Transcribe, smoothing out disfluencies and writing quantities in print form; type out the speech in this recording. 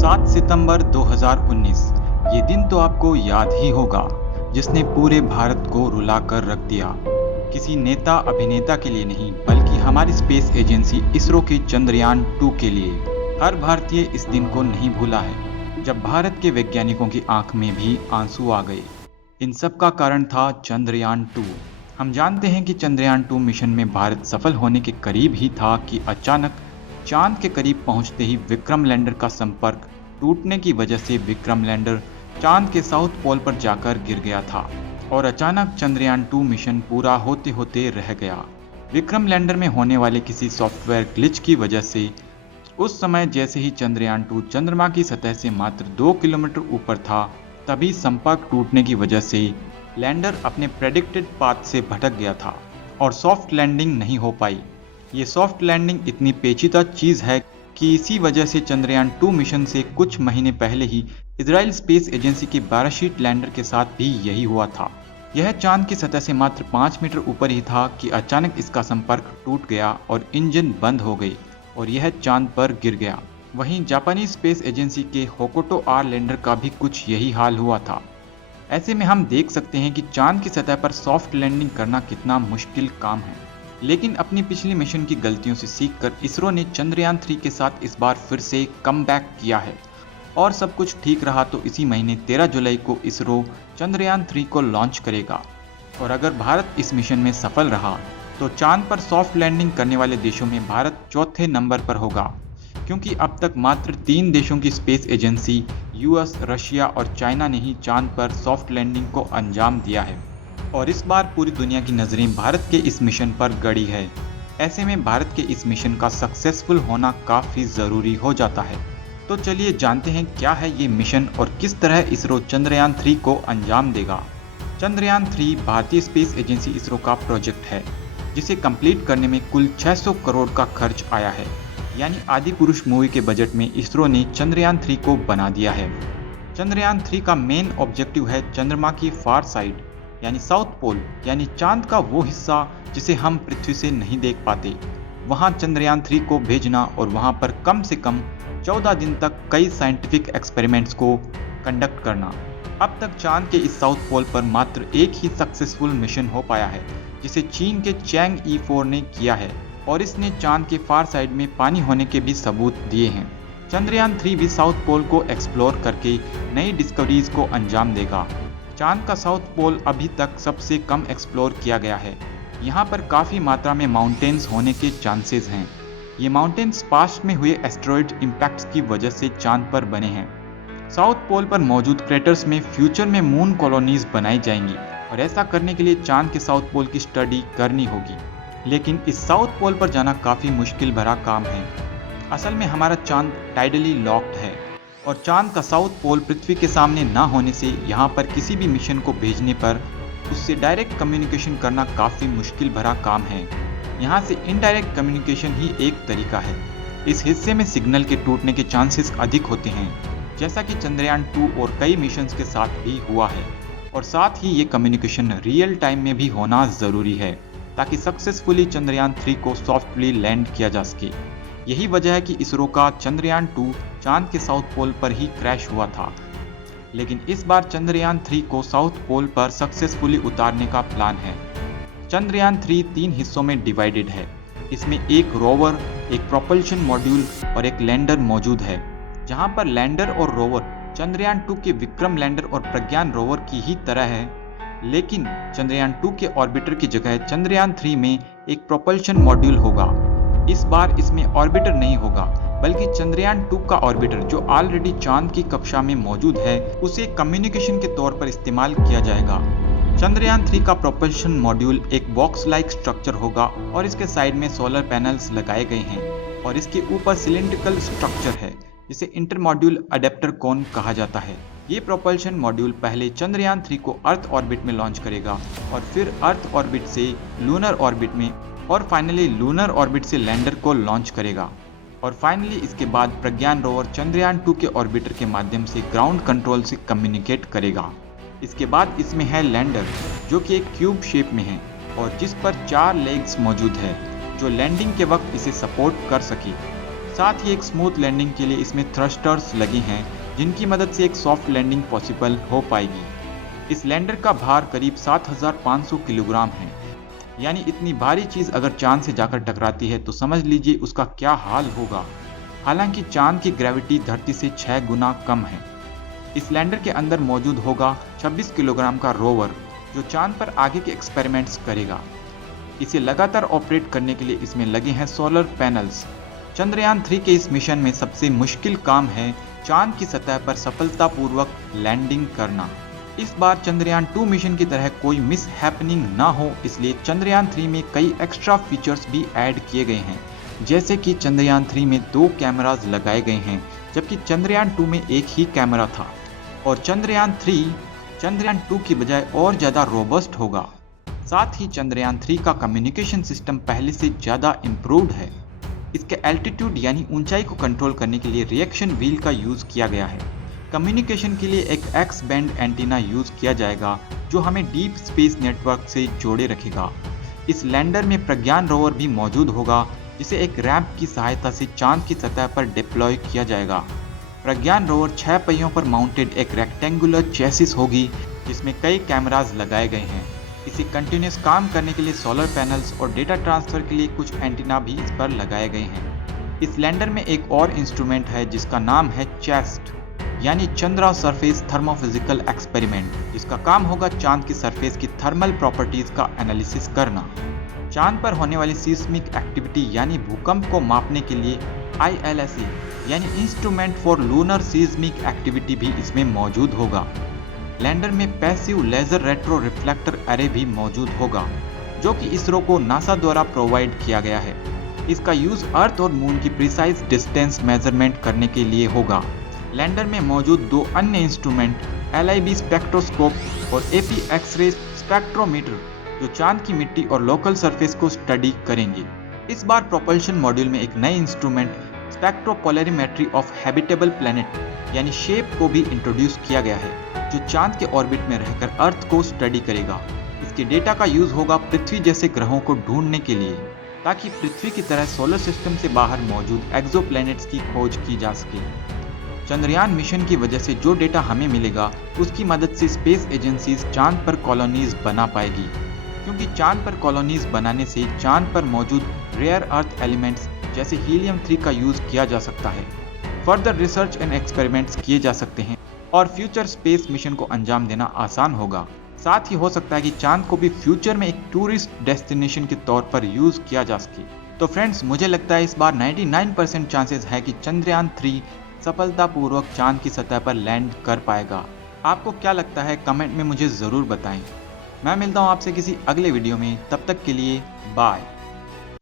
7 सितंबर 2019। ये दिन तो आपको याद ही होगा, जिसने पूरे भारत को रुला कर रख दिया। किसी नेता अभिनेता के लिए नहीं, बल्कि हमारी स्पेस एजेंसी इसरो के चंद्रयान 2 के लिए। हर भारतीय इस दिन को नहीं भूला है, जब भारत के वैज्ञानिकों की आंख में भी आंसू आ गए। इन सब का कारण था चंद्रयान 2। हम जानते हैं कि चंद्रयान 2 मिशन में भारत सफल होने के करीब ही था कि अचानक चांद के करीब पहुंचते ही विक्रम लैंडर का संपर्क टूटने की वजह से विक्रम लैंडर चांद के साउथ पोल पर जाकर गिर गया था और अचानक चंद्रयान 2 मिशन पूरा होते होते रह गया। विक्रम लैंडर में होने वाले किसी सॉफ्टवेयर ग्लिच की वजह से उस समय जैसे ही चंद्रयान 2 चंद्रमा की सतह से मात्र 2 किलोमीटर ऊपर था, तभी संपर्क टूटने की वजह से लैंडर अपने प्रेडिक्टेड पाथ से भटक गया था और सॉफ्ट लैंडिंग नहीं हो पाई। ये सॉफ्ट लैंडिंग इतनी पेचीदा चीज़ है कि इसी वजह से चंद्रयान 2 मिशन से कुछ महीने पहले ही इजराइल स्पेस एजेंसी के 12 शीट लैंडर के साथ भी यही हुआ था। यह चांद की सतह से मात्र 5 मीटर ऊपर ही था कि अचानक इसका संपर्क टूट गया और इंजन बंद हो गई और यह चांद पर गिर गया। वहीं जापानी स्पेस एजेंसी के होकोटो आर लैंडर का भी कुछ यही हाल हुआ था। ऐसे में हम देख सकते हैं कि चांद की सतह पर सॉफ्ट लैंडिंग करना कितना मुश्किल काम है। लेकिन अपनी पिछली मिशन की गलतियों से सीखकर इसरो ने चंद्रयान 3 के साथ इस बार फिर से कमबैक किया है और सब कुछ ठीक रहा तो इसी महीने 13 जुलाई को इसरो चंद्रयान 3 को लॉन्च करेगा। और अगर भारत इस मिशन में सफल रहा तो चांद पर सॉफ्ट लैंडिंग करने वाले देशों में भारत चौथे नंबर पर होगा, क्योंकि अब तक मात्र 3 देशों की स्पेस एजेंसी यूएस, रशिया और चाइना ने ही चांद पर सॉफ्ट लैंडिंग को अंजाम दिया है और इस बार पूरी दुनिया की नज़रें भारत के इस मिशन पर गड़ी है। ऐसे में भारत के इस मिशन का सक्सेसफुल होना काफ़ी ज़रूरी हो जाता है। तो चलिए जानते हैं क्या है ये मिशन और किस तरह इसरो चंद्रयान 3 को अंजाम देगा। चंद्रयान 3 भारतीय स्पेस एजेंसी इसरो का प्रोजेक्ट है, जिसे कंप्लीट करने में कुल 600 करोड़ का खर्च आया है। यानी आदि पुरुष मूवी के बजट में इसरो ने चंद्रयान 3 को बना दिया है। चंद्रयान 3 का मेन ऑब्जेक्टिव है चंद्रमा की फार साइड यानी साउथ पोल, यानी चांद का वो हिस्सा जिसे हम पृथ्वी से नहीं देख पाते, वहां चंद्रयान 3 को भेजना और वहां पर कम से कम 14 दिन तक कई साइंटिफिक एक्सपेरिमेंट्स को कंडक्ट करना। अब तक चांद के इस साउथ पोल पर मात्र एक ही सक्सेसफुल मिशन हो पाया है, जिसे चीन के चैंग ई4 ने किया है और इसने चांद के फार साइड में पानी होने के भी सबूत दिए हैं। चंद्रयान 3 भी साउथ पोल को एक्सप्लोर करके नई डिस्कवरीज को अंजाम देगा। चांद का साउथ पोल अभी तक सबसे कम एक्सप्लोर किया गया है। यहाँ पर काफ़ी मात्रा में माउंटेन्स होने के चांसेस हैं। ये माउंटेन्स पास्ट में हुए एस्टेरॉयड इम्पैक्ट्स की वजह से चांद पर बने हैं। साउथ पोल पर मौजूद क्रेटर्स में फ्यूचर में मून कॉलोनीज बनाई जाएंगी और ऐसा करने के लिए चांद के साउथ पोल की स्टडी करनी होगी। लेकिन इस साउथ पोल पर जाना काफ़ी मुश्किल भरा काम है। असल में हमारा चांद टाइडली लॉक्ड है और चांद का साउथ पोल पृथ्वी के सामने ना होने से यहाँ पर किसी भी मिशन को भेजने पर उससे डायरेक्ट कम्युनिकेशन करना काफ़ी मुश्किल भरा काम है। यहाँ से इनडायरेक्ट कम्युनिकेशन ही एक तरीका है। इस हिस्से में सिग्नल के टूटने के चांसेस अधिक होते हैं, जैसा कि चंद्रयान 2 और कई मिशंस के साथ भी हुआ है। और साथ ही ये कम्युनिकेशन रियल टाइम में भी होना ज़रूरी है, ताकि सक्सेसफुली चंद्रयान 3 को सॉफ्टली लैंड किया जा सके। यही वजह है कि इसरो का चंद्रयान 2 चांद के साउथ पोल पर ही क्रैश हुआ था। लेकिन इस बार चंद्रयान 3 को साउथ पोल पर सक्सेसफुली उतारने का प्लान है। चंद्रयान 3 3 हिस्सों में डिवाइडेड है। इसमें एक रोवर, एक प्रोपल्शन मॉड्यूल और एक लैंडर मौजूद है। जहां पर लैंडर और रोवर चंद्रयान 2 के विक्रम लैंडर और प्रज्ञान रोवर की ही तरह है, लेकिन चंद्रयान 2 के ऑर्बिटर की जगह चंद्रयान 3 में एक प्रोपल्शन मॉड्यूल होगा। इस बार इसमें ऑर्बिटर नहीं होगा, बल्कि चंद्रयान 2 का ऑर्बिटर जो ऑलरेडी चांद की कक्षा में मौजूद है, उसे कम्युनिकेशन के तौर पर इस्तेमाल किया जाएगा। चंद्रयान 3 का प्रोपल्शन मॉड्यूल एक बॉक्स लाइक स्ट्रक्चर होगा और इसके साइड में सोलर पैनल्स लगाए गए हैं और इसके ऊपर सिलिंड्रिकल स्ट्रक्चर है, जिसे इंटर मॉड्यूल अडेप्टर कोन कहा जाता है। ये प्रोपल्शन मॉड्यूल पहले चंद्रयान 3 को अर्थ ऑर्बिट में लॉन्च करेगा और फिर अर्थ ऑर्बिट से लूनर ऑर्बिट में और फाइनली लूनर ऑर्बिट से लैंडर को लॉन्च करेगा। और फाइनली इसके बाद प्रज्ञान रोवर चंद्रयान 2 के ऑर्बिटर के माध्यम से ग्राउंड कंट्रोल से कम्युनिकेट करेगा। इसके बाद इसमें है लैंडर, जो कि एक क्यूब शेप में है और जिस पर 4 लेग्स मौजूद है, जो लैंडिंग के वक्त इसे सपोर्ट कर सके। साथ ही एक स्मूथ लैंडिंग के लिए इसमें थ्रस्टर्स लगे हैं, जिनकी मदद से एक सॉफ्ट लैंडिंग पॉसिबल हो पाएगी। इस लैंडर का भार करीब 7500 किलोग्राम है, यानी इतनी भारी चीज अगर चांद से जाकर टकराती है तो समझ लीजिए उसका क्या हाल होगा। हालांकि चांद की ग्रेविटी धरती से 6 गुना कम है। इस लैंडर के अंदर मौजूद होगा 26 किलोग्राम का रोवर, जो चांद पर आगे के एक्सपेरिमेंट्स करेगा। इसे लगातार ऑपरेट करने के लिए इसमें लगे हैं सोलर पैनल्स। चंद्रयान 3 के इस मिशन में सबसे मुश्किल काम है चांद की सतह पर सफलतापूर्वक लैंडिंग करना। इस बार चंद्रयान 2 मिशन की तरह कोई मिस हैपनिंग ना हो, इसलिए चंद्रयान 3 में कई एक्स्ट्रा फीचर्स भी ऐड किए गए हैं। जैसे कि चंद्रयान 3 में 2 कैमरास लगाए गए हैं, जबकि चंद्रयान 2 में एक ही कैमरा था। और चंद्रयान 3 चंद्रयान 2 की बजाय और ज़्यादा रोबस्ट होगा। साथ ही चंद्रयान 3 का कम्युनिकेशन सिस्टम पहले से ज़्यादा इम्प्रूव्ड है। इसके एल्टीट्यूड यानी ऊंचाई को कंट्रोल करने के लिए रिएक्शन व्हील का यूज़ किया गया है। कम्युनिकेशन के लिए एक एक्स बैंड एंटीना यूज़ किया जाएगा, जो हमें डीप स्पेस नेटवर्क से जोड़े रखेगा। इस लैंडर में प्रज्ञान रोवर भी मौजूद होगा, जिसे एक रैंप की सहायता से चांद की सतह पर डिप्लॉय किया जाएगा। प्रज्ञान रोवर 6 पहियों पर माउंटेड एक रेक्टेंगुलर चेसिस होगी, जिसमें कई कैमरास लगाए गए हैं। इसे कंटिन्यूस काम करने के लिए सोलर पैनल्स और डेटा ट्रांसफर के लिए कुछ एंटीना भी इस पर लगाए गए हैं। इस लैंडर में एक और इंस्ट्रूमेंट है जिसका नाम है चेस्ट, यानी चंद्रा सरफेस थर्मोफिजिकल एक्सपेरिमेंट, जिसका काम होगा चांद की सरफेस की थर्मल प्रॉपर्टीज का एनालिसिस करना। चांद पर होने वाली सीस्मिक एक्टिविटी यानी भूकंप को मापने के लिए ILSE यानी instrument for lunar seismic activity भी इसमें मौजूद होगा। लैंडर में passive laser retro reflector array भी मौजूद होगा, जो कि इसरो को नासा द्वारा प्रोवाइड किया गया है। इसका यूज अर्थ और मून की प्रिसाइज डिस्टेंस मेजरमेंट करने के लिए होगा। लैंडर में मौजूद 2 अन्य इंस्ट्रूमेंट LIB स्पेक्ट्रोस्कोप और AP एक्सरे स्पेक्ट्रोमीटर, जो चांद की मिट्टी और लोकल सरफेस को स्टडी करेंगे। इस बार प्रोपल्शन मॉड्यूल में एक नई इंस्ट्रूमेंट स्पेक्ट्रोपोलरिमेट्री ऑफ हैबिटेबल प्लैनेट यानी शेप को भी इंट्रोड्यूस किया गया है, जो चांद के ऑर्बिट में रहकर अर्थ को स्टडी करेगा। इसके डेटा का यूज होगा पृथ्वी जैसे ग्रहों को ढूंढने के लिए, ताकि पृथ्वी की तरह सोलर सिस्टम से बाहर मौजूद एक्सोप्लैनेट्स की खोज की जा सके। चंद्रयान मिशन की वजह से जो डेटा हमें मिलेगा, उसकी मदद से स्पेस एजेंसीज चांद पर कॉलोनीज बना पाएगी, क्योंकि चांद पर कॉलोनीज बनाने से चांद पर मौजूद रेयर अर्थ एलिमेंट्स जैसे हीलियम 3 का यूज किया जा सकता है। फर्दर रिसर्च एंड एक्सपेरिमेंट्स किए जा सकते हैं और फ्यूचर स्पेस मिशन को अंजाम देना आसान होगा। साथ ही हो सकता है कि चांद को भी फ्यूचर में एक टूरिस्ट डेस्टिनेशन के तौर पर यूज किया जा सके। तो फ्रेंड्स, मुझे लगता है इस बार 99% चांसेस है कि चंद्रयान 3 सफलतापूर्वक चांद की सतह पर लैंड कर पाएगा। आपको क्या लगता है, कमेंट में मुझे ज़रूर बताएं। मैं मिलता हूँ आपसे किसी अगले वीडियो में, तब तक के लिए बाय।